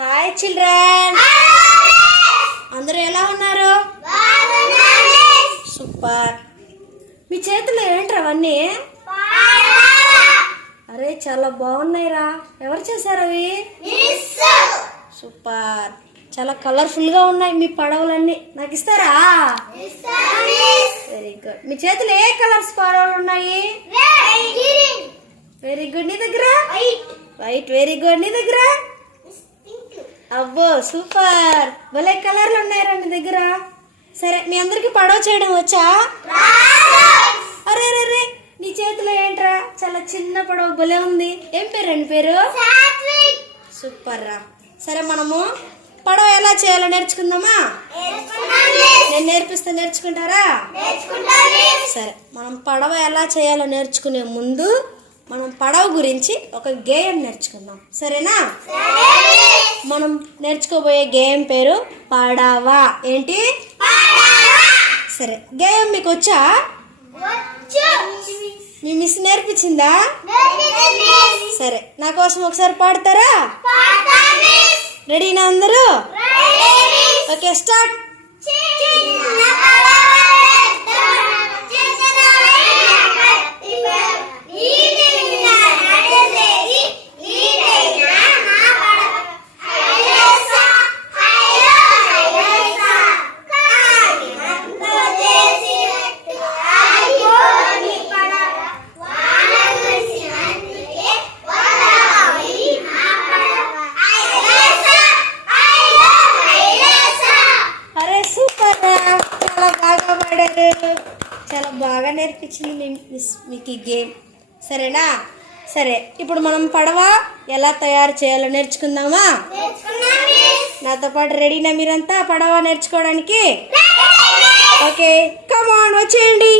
Hi children, అందరూ ఎలా ఉన్నారు? సూపర్. మీ చేతులు ఏంట్రా అవన్నీ? అరే చాలా బాగున్నాయిరా. ఎవరు చేశారు అవి? సూపర్, చాలా కలర్ఫుల్ గా ఉన్నాయి మీ పడవలన్నీ. నాకు ఇస్తారా? Very good. మీ చేతులు ఏ కలర్స్ పడవలు ఉన్నాయి? Very good. నీ దగ్గర? వైట్. Very good. నీ దగ్గర? అబ్బో సూపర్, భలే కలర్లు ఉన్నాయిరా నీ దగ్గర. సరే, మీ అందరికి పడవ చేయడం వచ్చా? అరే రే, నీ చేతిలో ఏంట్రా చాలా చిన్న పడవ, భలే ఉంది. ఏం పేరు? రెండు పేరు? సూపర్ రా. సరే, మనము పడవ ఎలా చేయాలో నేర్చుకుందామా? నేను నేర్పిస్తే నేర్చుకుంటారా? సరే, మనం పడవ ఎలా చేయాలో నేర్చుకునే ముందు మనం పడవ గురించి ఒక గేమ్ నేర్చుకుందాం, సరేనా? మనం నేర్చుకోబోయే గేమ్ పేరు పడవ. ఏంటి? సరే, గేమ్ మీకు వచ్చా? మీ మిస్ నేర్పించిందా? సరే, నా కోసం ఒకసారి పాడతారా? రెడీనా అందరూ? Okay, start. చాలా బాగా నేర్పించింది మీకు ఈ గేమ్, సరేనా? సరే, ఇప్పుడు మనం పడవ ఎలా తయారు చేయాలో నేర్చుకుందామా? నాతో పాటు రెడీనా మీరంతా పడవ నేర్చుకోవడానికి? ఓకే, కమ్ ఆన్, వచ్చేయండి.